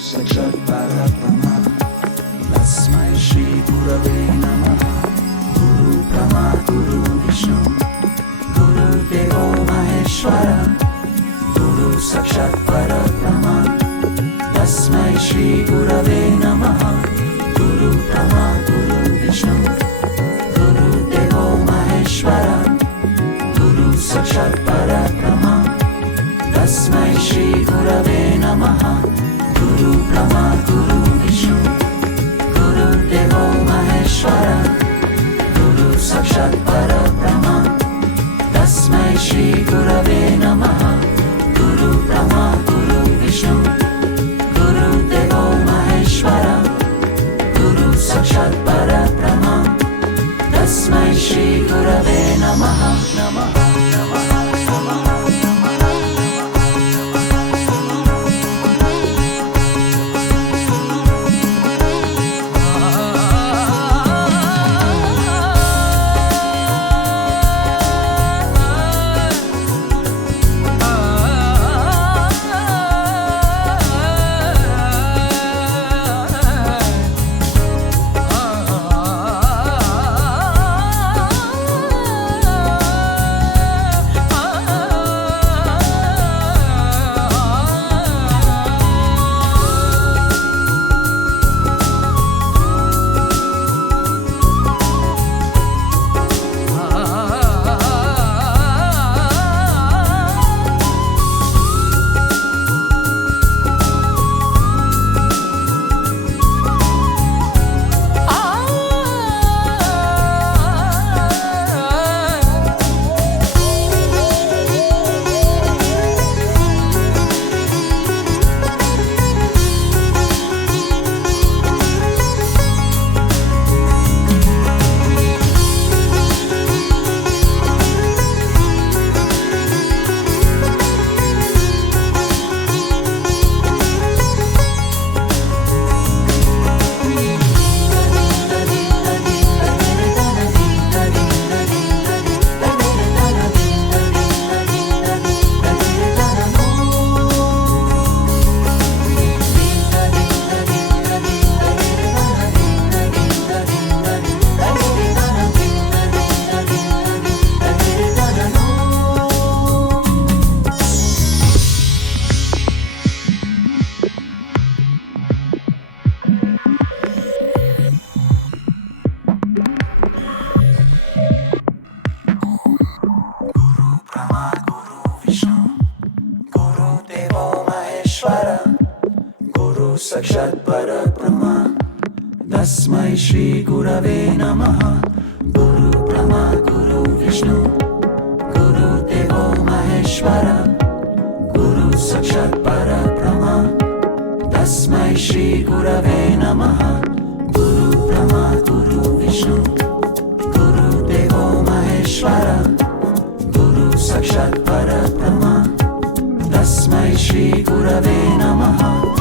साक्षात् परब्रह्म तस्मै श्री गुरवे नमः। गुरु ब्रह्मा गुरु विष्णु गुरुदेवो महेश्वर गुरु साक्षात् परब्रह्म तस्मै श्री गुरवे नमः। गुरु ब्रह्मा गुरु विष्णु गुरुदेवो महेश्वर गुरु साक्षात् परब्रह्म तस्मै श्री गुरवे नमः। गुरु ब्रह्मा गुरु विष्णु गुरुदेवो महेश्वर गुरु साक्षात् परब्रह्म तस्मै श्री गुरवे नमः। गुरु ब्रह्मा गुरु विष्णु गुरुदेवो महेश्वर गुरु साक्षात् परब्रह्म तस्मै श्री गुरवे नमः। नमः नमः नमः। साक्षात् परब्रह्म तस्मै श्री गुरवे नमः। गुरु ब्रह्मा गुरु विष्णु गुरुदेवो महेश्वर गुरु साक्षात् परब्रह्म तस्मै श्री गुरवे नमः। गुरु ब्रह्मा गुरु विष्णु गुरुदेवो महेश्वर गुरु साक्षात् परब्रह्म तस्मै श्री गुरवे नमः।